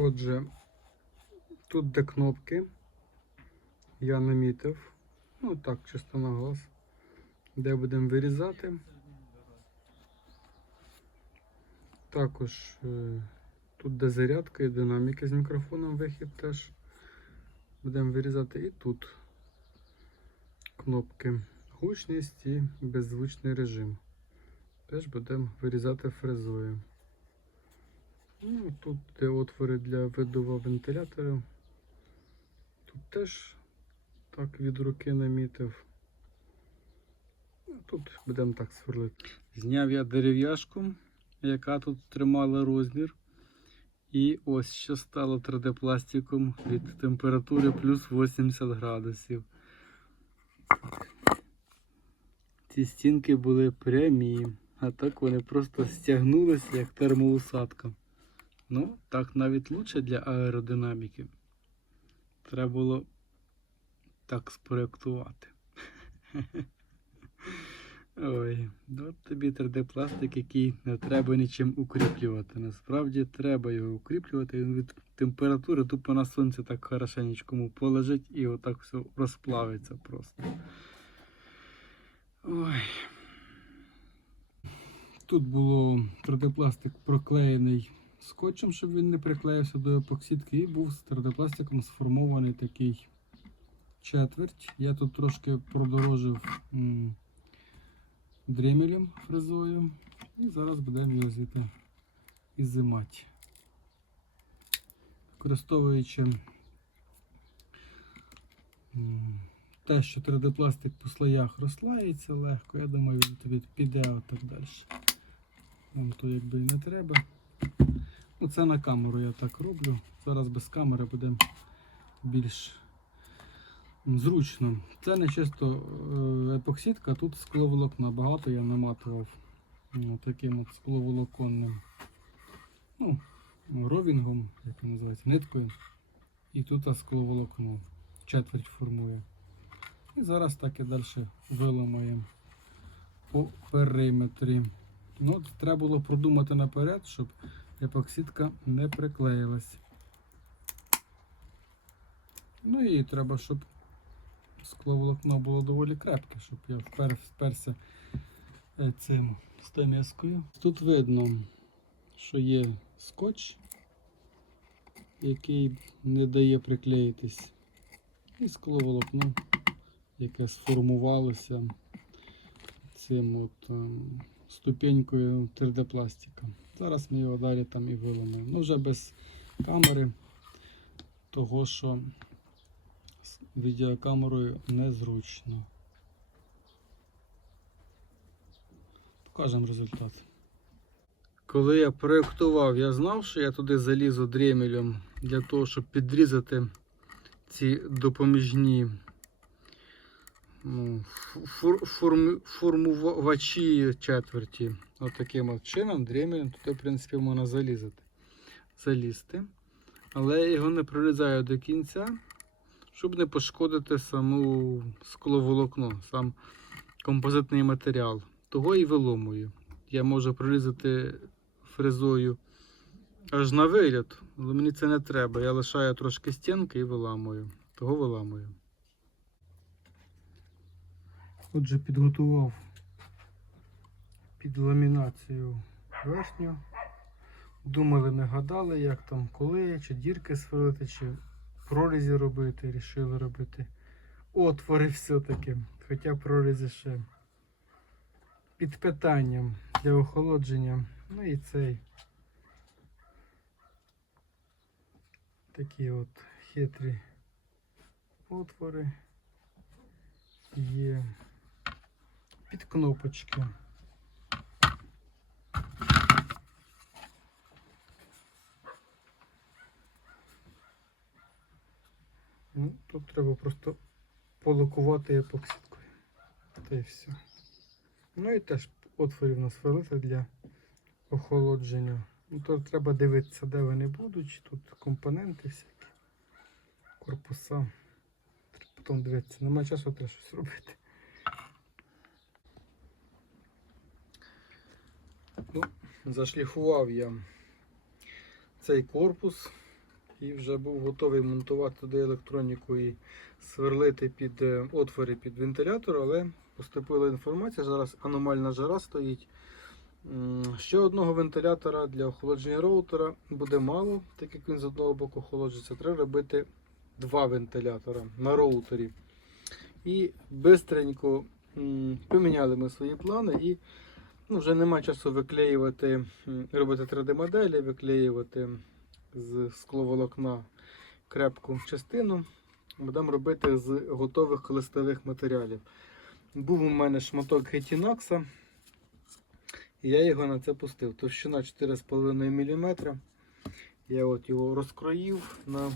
Отже, тут де кнопки, я намітив, ну так, чисто на глаз, де будемо вирізати. Також е, тут де зарядка і динаміки з мікрофоном вихід теж будемо вирізати. І тут кнопки гучність і беззвучний режим. Теж будемо вирізати фрезою. Ну, тут де отвори для видува вентилятора. Тут теж так від руки намітив. Ну, Тут будемо так сверлити. Зняв я дерев'яшку, яка тут тримала розмір. І ось що стало 3D пластиком від температури плюс 80 градусів. Ці стінки були прямі, а так вони просто стягнулися як термоусадка. Ну, так навіть лучше для аеродинаміки. Треба було так спроектувати. Ой, ну от тобі 3D-пластик, який не треба нічим укріплювати. Насправді треба його укріплювати. Він від температури тупо на сонці так хорошенечкому полежить і отак все розплавиться просто. Ой. Тут було 3D-пластик проклеєний скотчем, щоб він не приклеївся до епоксидки, і був з 3D-пластиком сформований такий четверть. Я тут трошки продорожив дремелем фрезою. І зараз будемо його звідти ізимати. Використовуючи те, що 3D-пластик по слоях розслається легко, я думаю, він тобі піде отак далі. Нам то якби і не треба. Ну, це на камеру я так роблю. Зараз без камери буде більш зручно. Це не чисто е, епоксидка, тут скловолокна. Багато я наматував таким от скловолоконним ну, ровінгом, як він називається, ниткою. І тут скловолокно четверть формує. І зараз так і далі виламаємо по периметрі. Ну, треба було продумати наперед, щоб епоксидка не приклеїлась. Ну і треба, щоб скловолокно було доволі крепке, щоб я впер, вперся е, цим стамескою. Тут видно, що є скотч, який не дає приклеїтись, і скловолокно, яке сформувалося цим от ем, ступенькою 3D пластика. Зараз ми його далі там і виламаємо. Ну вже без камери, того що з відеокамерою незручно. Покажемо результат. Коли я проєктував, я знав, що я туди залізу дремелем для того, щоб підрізати ці допоміжні ну, фор, формувачі четверті. От таким от чином дремелем туди, в принципі, можна залізати. залізти. Але я його не прорізаю до кінця, щоб не пошкодити саму скловолокно, сам композитний матеріал. Того і виломую. Я можу прорізати фрезою аж на вигляд, але мені це не треба. Я лишаю трошки стінки і виламую. Того виламую. Отже, підготував під ламінацію верхню. Думали, не гадали, як там, коли, чи дірки сверлити, чи прорізі робити, рішили робити отвори все-таки. Хоча прорізи ще під питанням для охолодження. Ну і цей такі от хитрі отвори є під кнопочки. Ну, тут треба просто полокувати епоксидкою. Та й все. Ну і теж отворів насверлити для охолодження. Ну, то треба дивитися, де вони будуть. Тут компоненти всякі, корпуса. Треба потім дивитися. Нема часу треба щось робити. Ну, зашліфував я цей корпус і вже був готовий монтувати туди електроніку і сверлити під е, отвори під вентилятор, але поступила інформація, зараз аномальна жара стоїть. Ще одного вентилятора для охолодження роутера буде мало, так як він з одного боку охолоджується. Треба робити два вентилятора на роутері. І бистренько поміняли ми свої плани і ну, вже немає часу виклеювати, робити 3D-моделі, виклеювати з скловолокна крепку частину. Будемо робити з готових листових матеріалів. Був у мене шматок гетінакса, і я його на це пустив. Товщина 4,5 мм. Я от його розкроїв на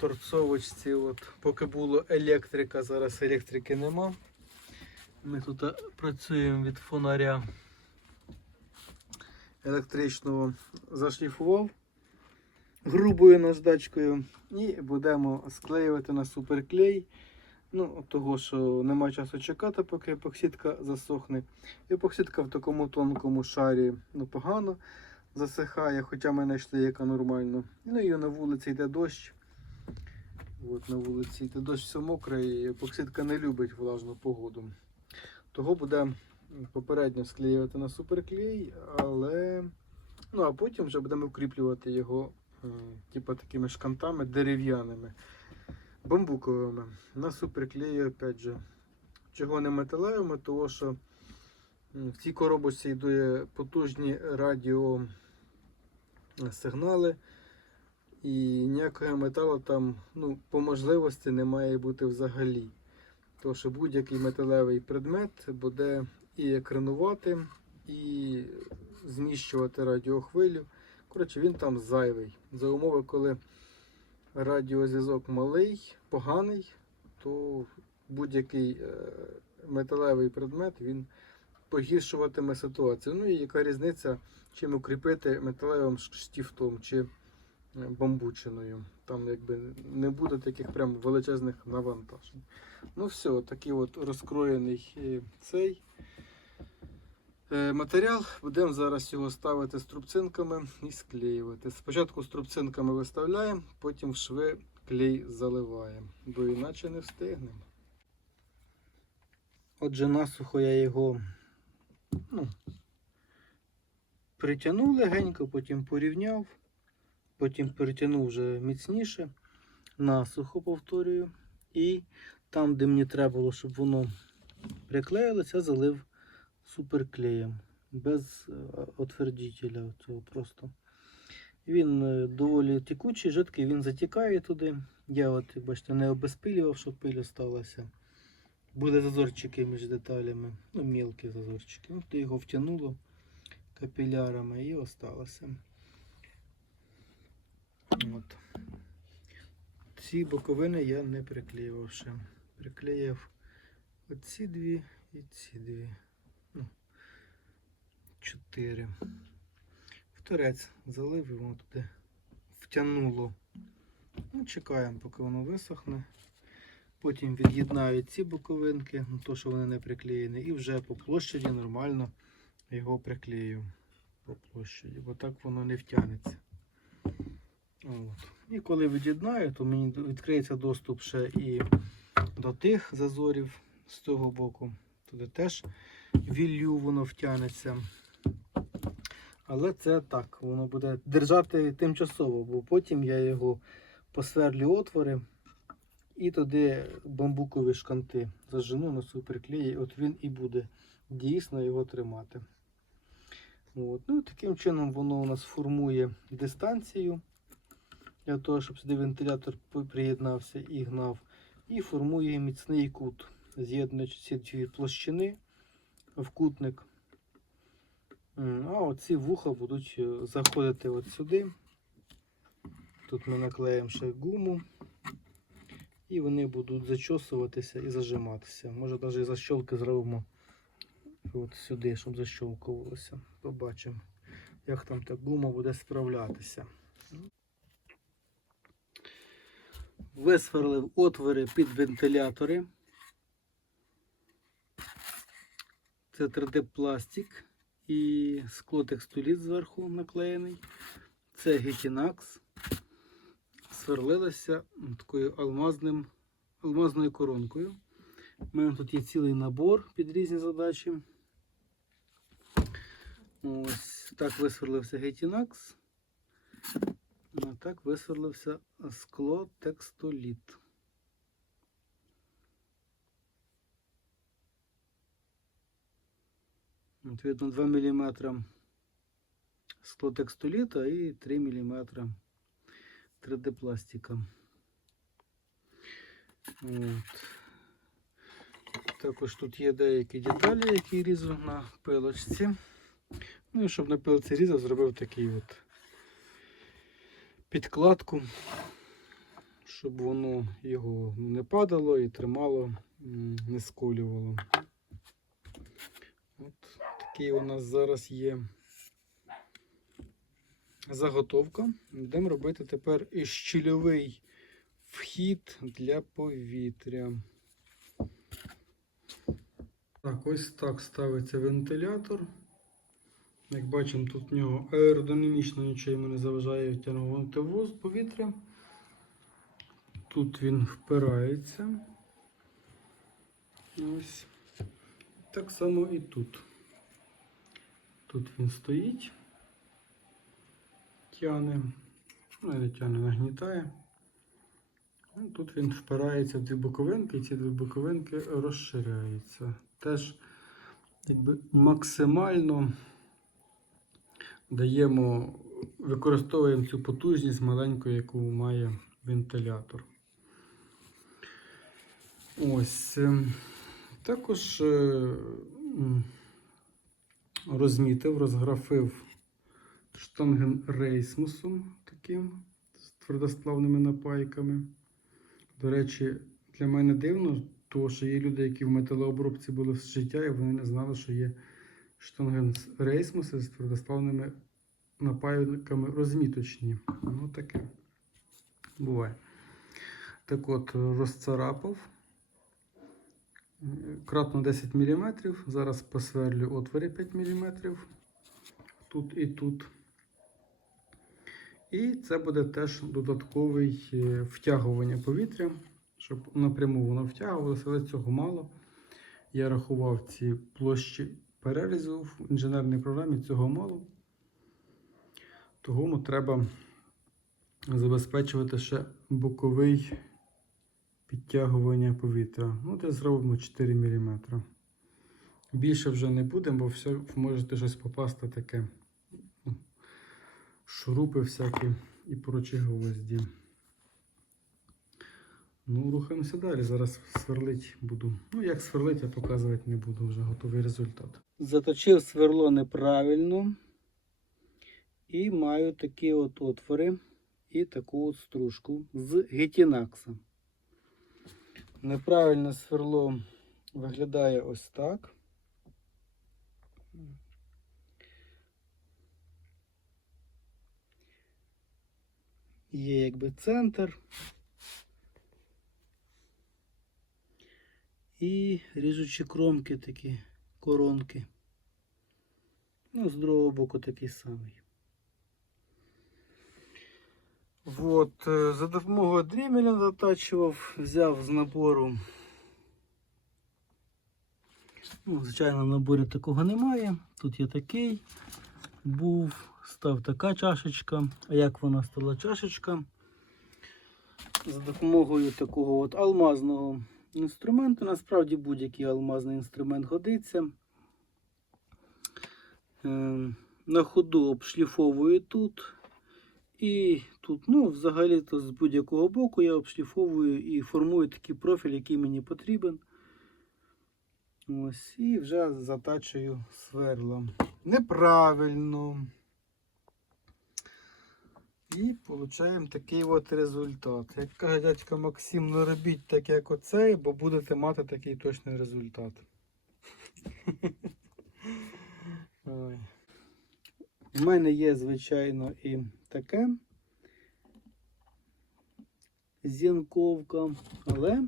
торцовочці. От, поки було електрика, зараз електрики нема. Ми тут е, працюємо від фонаря електричного, зашліфував грубою наждачкою і будемо склеювати на суперклей. Ну, того, що немає часу чекати, поки епоксидка засохне. Епоксидка в такому тонкому шарі ну, погано засихає, хоча ми знайшли яка нормально. Ну і на вулиці йде дощ. От на вулиці йде дощ все мокре, і епоксидка не любить влажну погоду. Того буде попередньо склеювати на суперклей, але ну а потім вже будемо укріплювати його е, типу такими шкантами дерев'яними, бамбуковими. На суперклеї, опять же. Чого не металевими, тому що в цій коробочці йдуть потужні радіосигнали. І ніякого металу там ну, по можливості не має бути взагалі. Тому що будь-який металевий предмет буде і екранувати, і зміщувати радіохвилю. Коротше, він там зайвий. За умови, коли радіозв'язок малий, поганий, то будь-який е, металевий предмет він погіршуватиме ситуацію. Ну і яка різниця, чим укріпити металевим штифтом чи е, бамбучиною. Там якби не буде таких прям величезних навантажень. Ну все, такий от розкроєний е, цей матеріал. Будемо зараз його ставити струбцинками і склеювати. Спочатку струбцинками виставляємо, потім в шви клей заливаємо, бо іначе не встигнемо. Отже, насухо я його ну, притягнув легенько, потім порівняв, потім перетягнув вже міцніше, насухо повторюю. І там, де мені треба було, щоб воно приклеїлося, залив суперклеєм. Без е, отвердителя цього просто. Він е, доволі текучий, жидкий, він затікає туди. Я от, бачите, не обезпилював, щоб пиль осталася. Були зазорчики між деталями, ну, мілкі зазорчики. От його втягнуло капілярами і осталося. От. Ці боковини я не приклеював ще. Приклеїв оці дві і ці дві. Ну, чотири. В торець залив і воно туди втягнуло. Ну, чекаємо, поки воно висохне. Потім від'єднаю ці боковинки, ну, то що вони не приклеєні, і вже по площаді нормально його приклею по площаді, бо так воно не втягнеться. От. І коли від'єднаю, то мені відкриється доступ ще і до тих зазорів з того боку. Туди теж віллю воно втягнеться. Але це так, воно буде держати тимчасово, бо потім я його посверлю отвори і туди бамбукові шканти зажену на суперклеї, от він і буде дійсно його тримати. От. Ну, таким чином воно у нас формує дистанцію для того, щоб сюди вентилятор приєднався і гнав. І формує міцний кут, з'єднуючи ці дві площини в кутник. А оці вуха будуть е, заходити от сюди. Тут ми наклеїмо ще гуму. І вони будуть зачосуватися і зажиматися. Може навіть защолки зробимо от сюди, щоб защолкувалося. Побачимо, як там та гума буде справлятися. Висверлив отвори під вентилятори. Це 3D пластик і склотекстоліт зверху наклеєний. Це Гетінакс. просверлилася такою алмазним, алмазною коронкою. У мене тут є цілий набор під різні задачі. Ось так висверлився гетінакс. А так висверлився скло текстоліт. Відповідно 2 мм склотекстоліта і 3 мм 3D пластика. От. Також тут є деякі деталі, які різав на пилочці. Ну і щоб на пилці різав, зробив такий от підкладку, щоб воно його не падало і тримало, не сколювало. Такий у нас зараз є заготовка. Будемо робити тепер і щільовий вхід для повітря. Так, ось так ставиться вентилятор. Як бачимо, тут в нього аеродинамічно нічого йому не заважає втягнути воз повітря. Тут він впирається. Ось. Так само і тут. Тут він стоїть, тяне, ну не тяне, нагнітає. Ну, Тут він впирається в дві боковинки, і ці дві боковинки розширяються. Теж якби максимально даємо, використовуємо цю потужність маленьку, яку має вентилятор. Ось. е, Також е, розмітив, розграфив штанген рейсмусом таким з твердосплавними напайками. До речі, для мене дивно, тому що є люди, які в металообробці були з життя, і вони не знали, що є штанген рейсмуси з твердосплавними напайками розміточні. Ну таке буває. Так от, розцарапав. Кратно 10 мм. Зараз посверлю отворі 5 мм. Тут і тут. І це буде теж додатковий е, втягування повітря, щоб напряму воно втягувалося, але цього мало. Я рахував ці площі перерізу в інженерній програмі, цього мало. Тому треба забезпечувати ще боковий підтягування повітря. Ну, десь зробимо 4 мм. Більше вже не будемо, бо все можете щось попасти таке. ну, Шурупи всякі і прочі гвозді. Ну, рухаємося далі. Зараз сверлить буду. Ну, як сверлить, я показувати не буду, вже готовий результат. Заточив сверло неправильно. І маю такі от отвори і таку от стружку з гетінакса. Неправильне сверло виглядає ось так. Є якби центр. І ріжучі кромки такі, коронки. Ну, з другого боку такий самий. Вот, е, за допомогою дрімеля затачував, взяв з набору. Ну, звичайно, в наборі такого немає. Тут є такий. Був, став така чашечка. А як вона стала чашечка? За допомогою такого от алмазного інструменту. Насправді будь-який алмазний інструмент годиться. Е, На ходу обшліфовую тут. І тут, ну, взагалі-то з будь-якого боку я обшліфовую і формую такий профіль, який мені потрібен. Ось, і вже затачую сверлом. Неправильно. І отримуємо такий от результат. Як каже дядько Максим, не робіть так, як оцей, бо будете мати такий точний результат. У мене є, звичайно, і таке зінковка, але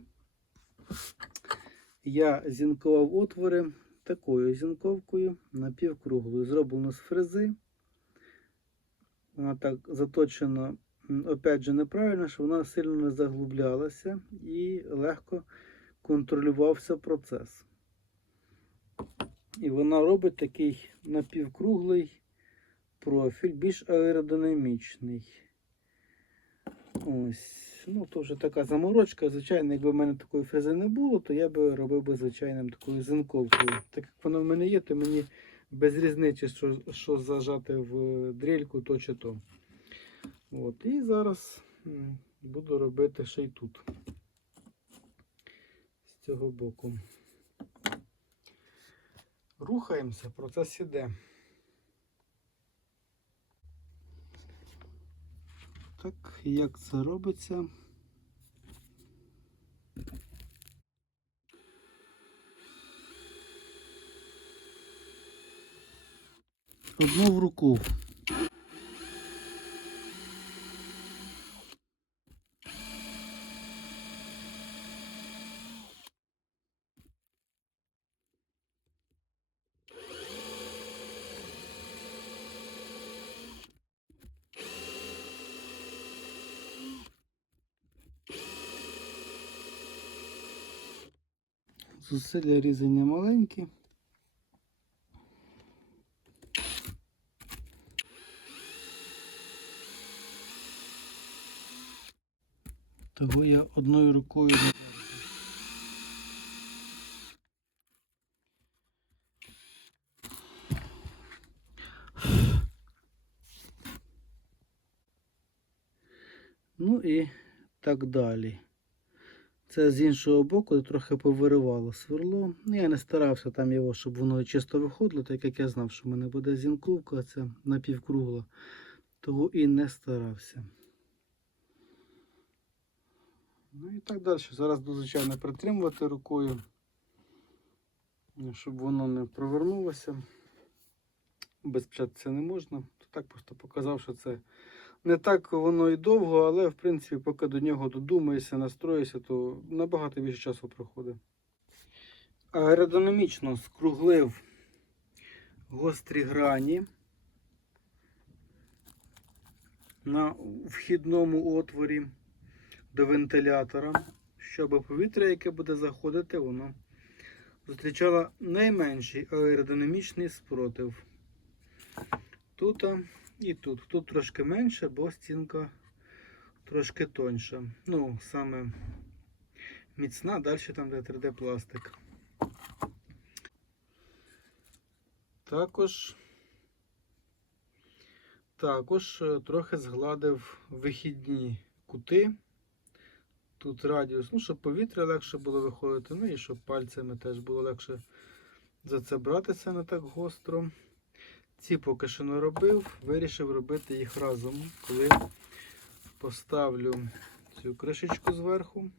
я зінкував отвори такою зінковкою напівкруглою. Зроблено з фрези. Вона так заточена опять же, неправильно, що вона сильно не заглублялася і легко контролювався процес. І вона робить такий напівкруглий профіль, більш аеродинамічний. Ось. Ну, то вже така заморочка. Звичайно, якби в мене такої фрези не було, то я би робив би звичайним такою зинковкою. Так як вона в мене є, то мені без різниці, що, що зажати в дрельку, то чи то. От. І зараз буду робити ще й тут. З цього боку. Рухаємося, процес іде. Так, як це робиться? Одну в руку. Зусилля різання маленькі. Того я одною рукою не держу. Ну і так далі. Це з іншого боку трохи повиривало сверло. Ну, Я не старався там його, щоб воно чисто виходило, так як я знав, що в мене буде зінковка, а це напівкругла. Того і не старався. Ну і так далі. Зараз звичайно, притримувати рукою, щоб воно не провернулося. Без це не можна. Так просто показав, що це не так воно і довго, але в принципі, поки до нього додумаєшся, настроїшся, то набагато більше часу проходить. Аеродинамічно скруглив гострі грані на вхідному отворі до вентилятора, щоб повітря, яке буде заходити, воно зустрічало найменший аеродинамічний спротив. Тут і тут. Тут трошки менше, бо стінка трошки тоньша. Ну, саме міцна, далі там де 3D пластик. Також також е, трохи згладив вихідні кути. Тут радіус, ну, щоб повітря легше було виходити, ну і щоб пальцями теж було легше за це братися не так гостро. Ці поки що не робив, вирішив робити їх разом, коли поставлю цю кришечку зверху.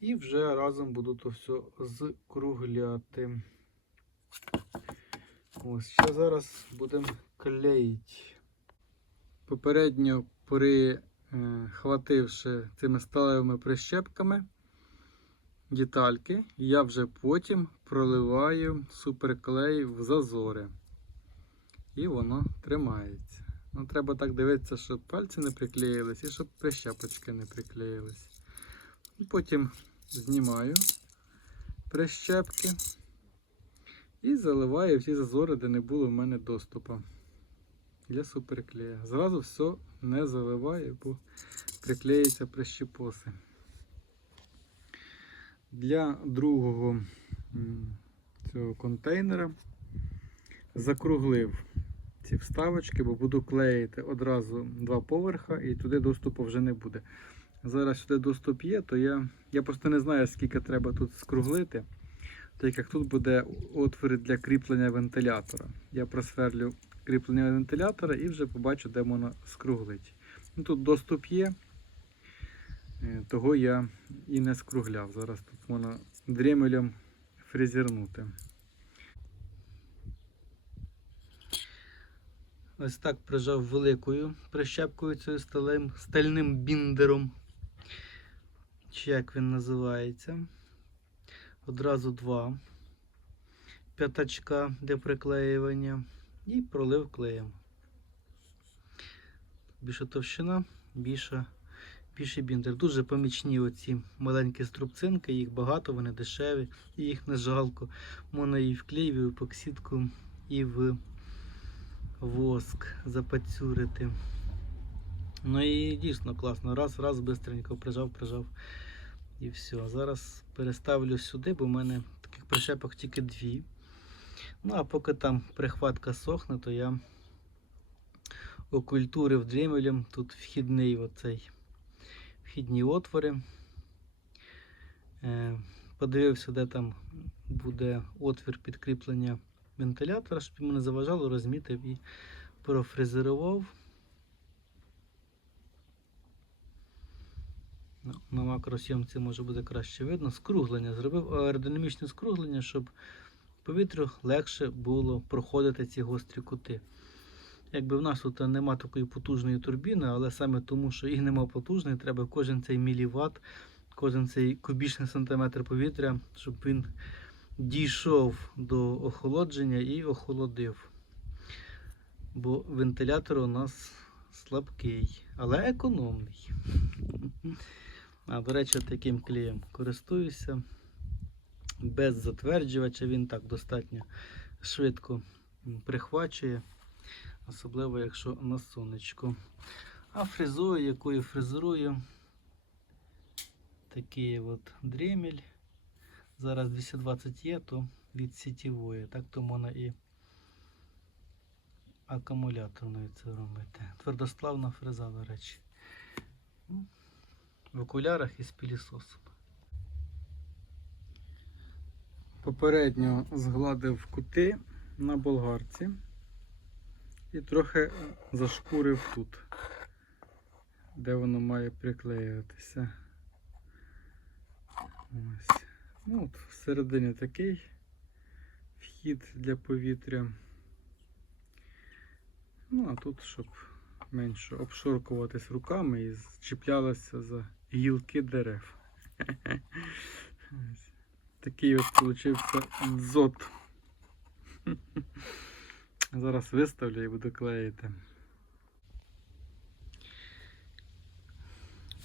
І вже разом буду то все скругляти. Ось, ще зараз будемо клеїти. Попередньо прихвативши цими сталевими прищепками детальки, я вже потім проливаю суперклей в зазори. І воно тримається. Ну, треба так дивитися, щоб пальці не приклеїлись і щоб прищепочки не приклеїлись. Потім знімаю прищепки і заливаю всі зазори, де не було в мене доступу для суперклея. Зразу все не заливаю, бо приклеються прищепоси. Для другого цього контейнера закруглив ці вставочки, бо буду клеїти одразу два поверха і туди доступу вже не буде. Зараз сюди доступ є, то я я просто не знаю, скільки треба тут скруглити, так як тут буде отвір для кріплення вентилятора. Я просверлю кріплення вентилятора і вже побачу, де воно скруглить. Ну, Тут доступ є, е, того я і не скругляв. Зараз тут можна дрemелем фрезернути. Ось так прижав великою прищепкою цією сталем, стальним біндером. Чи як він називається. Одразу два п'ятачка для приклеювання і пролив клеєм. більша товщина, більша, більший біндер. Дуже помічні оці маленькі струбцинки, їх багато, вони дешеві, і їх не жалко. Можна і в клей, і в епоксидку, і в воск запацюрити. Ну і дійсно класно. Раз, раз, бистренько прижав, прижав. І все. Зараз переставлю сюди, бо в мене таких прищепок тільки дві. Ну, а поки там прихватка сохне, то я окультурив дрімелем. Тут вхідний оцей, вхідні отвори. Е, подивився, де там буде отвір підкріплення вентилятора, щоб йому не заважало, розмітив і профрезерував. Ну, На макросйомці може буде краще видно. Скруглення. Зробив аеродинамічне скруглення, щоб повітрю легше було проходити ці гострі кути. Якби в нас тут нема такої потужної турбіни, але саме тому, що їх нема потужної, треба кожен цей міліватт, кожен цей кубічний сантиметр повітря, щоб він дійшов до охолодження і охолодив. Бо вентилятор у нас слабкий, але економний. А, до речі, таким клеєм користуюся. Без затверджувача він так достатньо швидко прихвачує, особливо якщо на сонечку. А фрезою, якою фрезерую, такий от дремель. Зараз 220 є, то від сітєвої. Так то можна і акумуляторною це робити. Твердосплавна фреза, до речі. Ну, В окулярах із пілісосом. Попередньо згладив кути на болгарці і трохи зашкурив тут, де воно має приклеюватися. Ось. Ну, от всередині такий вхід для повітря. Ну, а тут, щоб менше обшуркуватись руками і чіплялося за гілки дерев. Такий от получився дзот. Зараз виставлю і буду клеїти.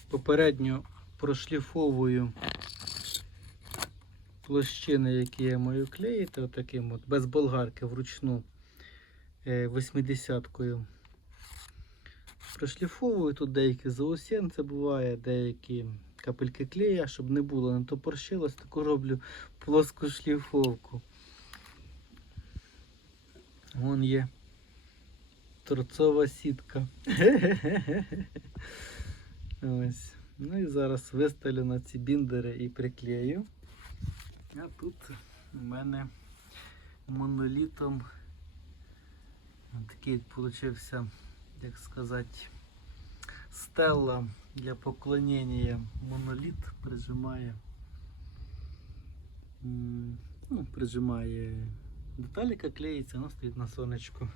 Попередньо прошліфовую площини, які я маю клеїти, отаким от, без болгарки вручну 80-кою. Прошліфовую тут деякі заусенці буває, деякі капельки клея, щоб не було, не топорщилось, таку роблю плоску шліфовку. Вон є торцова сітка. Ось. Ну і зараз виставлю на ці біндери і приклею. А тут у мене монолітом такий получився, як сказати, стелла для поклонення. Моноліт прижимає, ну, прижимає деталіка, клеїться, вона стоїть на сонечку.